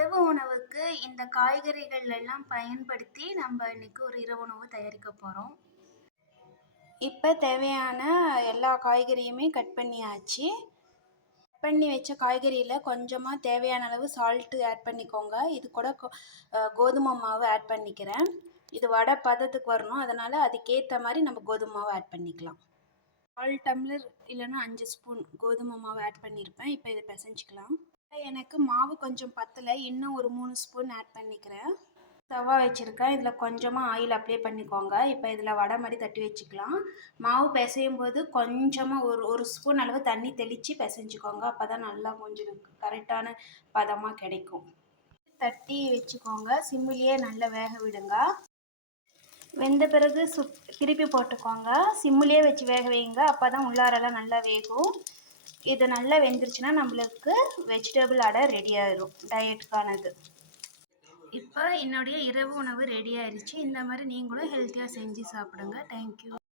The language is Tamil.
இரவு உணவுக்கு இந்த காய்கறிகள் எல்லாம் பயன்படுத்தி நம்ம இன்னைக்கு ஒரு இரவு உணவு தயாரிக்க போகிறோம். இப்போ தேவையான எல்லா காய்கறியுமே கட் பண்ணியாச்சு. கட் பண்ணி வச்ச காய்கறியில் கொஞ்சமாக தேவையான அளவு சால்ட்டு ஆட் பண்ணிக்கோங்க. இது கூட கோதுமை மாவு ஆட் பண்ணிக்கிறேன். இது வடை பதத்துக்கு வரணும், அதனால் அதுக்கேற்ற மாதிரி நம்ம கோதுமை மாவு ஆட் பண்ணிக்கலாம். 4 டம்ளர் இல்லைன்னா 5 ஸ்பூன் கோதுமை மாவு ஆட் பண்ணியிருப்பேன். இப்போ இதை பிசைஞ்சிக்கலாம். எனக்கு மாவு கொஞ்சம் பத்தலை, இன்னும் ஒரு 3 ஸ்பூன் ஆட் பண்ணிக்கிறேன். தவா வச்சுருக்கேன், இதில் கொஞ்சமாக ஆயில் அப்ளை பண்ணிக்கோங்க. இப்போ இதில் வடை மாதிரி தட்டி வச்சுக்கலாம். மாவு பிசையும் போது கொஞ்சமாக ஒரு ஸ்பூன் அளவு தண்ணி தெளித்து பிசைஞ்சிக்கோங்க. அப்போ தான் நல்லா கொஞ்சம் கரெக்டான பதமாக கிடைக்கும். தட்டி வச்சுக்கோங்க, சிம்மிலேயே நல்லா வேக விடுங்க. வெந்த பிறகு திருப்பி போட்டுக்கோங்க. சிம்மிலேயே வச்சு வேக வைங்க, அப்போ தான் உள்ளாரெல்லாம் நல்லா வேகும். இது நல்லா வெந்துருச்சுன்னா நம்மளுக்கு வெஜிடபிள் அடை ரெடி ஆயிடும், டயட்டுக்கானது. இப்போ என்னுடைய இரவு உணவு ரெடி ஆயிடுச்சு. இந்த மாதிரி நீங்களும் ஹெல்த்தியாக செஞ்சு சாப்பிடுங்க. தேங்க்யூ.